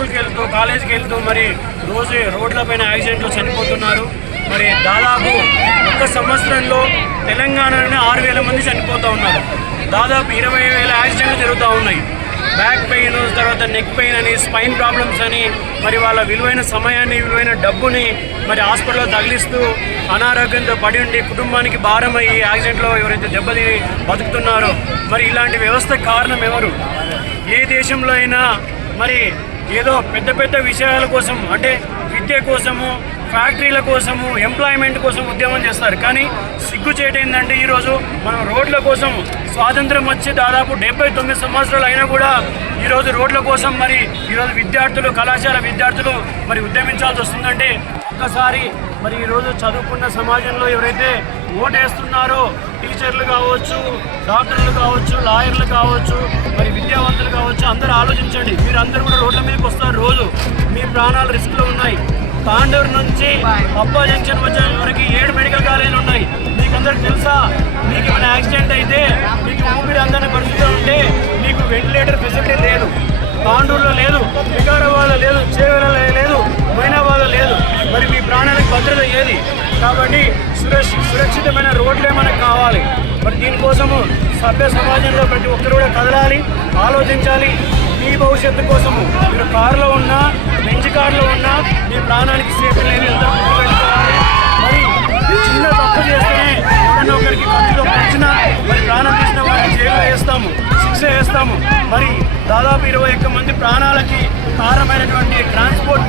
స్కూల్కి వెళ్తూ కాలేజీకి వెళ్తూ మరి రోజు రోడ్లపైన యాక్సిడెంట్లు చనిపోతున్నారు. మరి దాదాపు ఒక్క సంవత్సరంలో తెలంగాణలోనే ఆరు వేల మంది చనిపోతూ ఉన్నారు. దాదాపు ఇరవై వేల యాక్సిడెంట్లు జరుగుతూ ఉన్నాయి. బ్యాక్ పెయిన్ తర్వాత నెక్ పెయిన్ అని స్పైన్ ప్రాబ్లమ్స్ అని మరి వాళ్ళ విలువైన సమయాన్ని విలువైన డబ్బుని మరి హాస్పిటల్లో తగిలిస్తూ అనారోగ్యంతో పడి ఉండి కుటుంబానికి భారం అయ్యి యాక్సిడెంట్లో ఎవరైతే దెబ్బతిని బతుకుతున్నారో మరి ఇలాంటి వ్యవస్థ కారణం ఎవరు? ఏ దేశంలో అయినా మరి ఏదో పెద్ద పెద్ద విషయాల కోసం అంటే విద్య కోసము ఫ్యాక్టరీల కోసము ఎంప్లాయ్మెంట్ కోసం ఉద్యమం చేస్తారు. కానీ సిగ్గు ఏంటంటే ఈరోజు మనం రోడ్ల కోసం స్వాతంత్రం వచ్చి దాదాపు డెబ్బై తొమ్మిది సంవత్సరాలు అయినా కూడా ఈరోజు రోడ్ల కోసం మరి ఈరోజు విద్యార్థులు కళాశాల విద్యార్థులు మరి ఉద్యమించాల్సి వస్తుందంటే ఒక్కసారి మరి ఈరోజు చదువుకున్న సమాజంలో ఎవరైతే ఓటేస్తున్నారో. టీచర్లు కావచ్చు డాక్టర్లు కావచ్చు లాయర్లు కావచ్చు మరి విద్యావంతులు కావచ్చు అందరూ ఆలోచించండి. మీరు అందరూ కూడా రోడ్ల మీదకి వస్తారు రోజు. మీ ప్రాణాలు రిస్క్లో ఉన్నాయి. తాండూరు నుంచి అబ్బా జంక్షన్ వచ్చే వరకు ఏడు మెడికల్ కాలేజీలు ఉన్నాయి. మీకు అందరికి తెలుసా? మీకు ఏమైనా యాక్సిడెంట్ అయితే మీకు ఊపిరి అందని పరిస్థితులు ఉంటే మీకు వెంటిలేటర్ ఫెసిలిటీ లేదు. తాండూరులో లేదు. వికారాబాద్లో భద్రత ఏది? కాబట్టి సురక్ష సురక్షితమైన రోడ్లే మనకు కావాలి? మరి దీనికోసము సభ్య సమాజంలో ప్రతి ఒక్కరు కూడా కదలాలి ఆలోచించాలి. మీ భవిష్యత్తు కోసము మీరు కారులో ఉన్నా బెంచ్ కారులో ఉన్నా మీ ప్రాణానికి సేఫ్ లేని ఎంత మరి చిన్న తప్పు చేస్తేనే ఎవరైనా ఒకరికి కత్తితో వచ్చినా మరి ప్రాణం తీసిన వారిని జైల్లో వేస్తాము శిక్ష వేస్తాము. మరి దాదాపు ఇరవై ఒక్క మంది ప్రాణాలకి కారణమైనటువంటి ట్రాన్స్పోర్ట్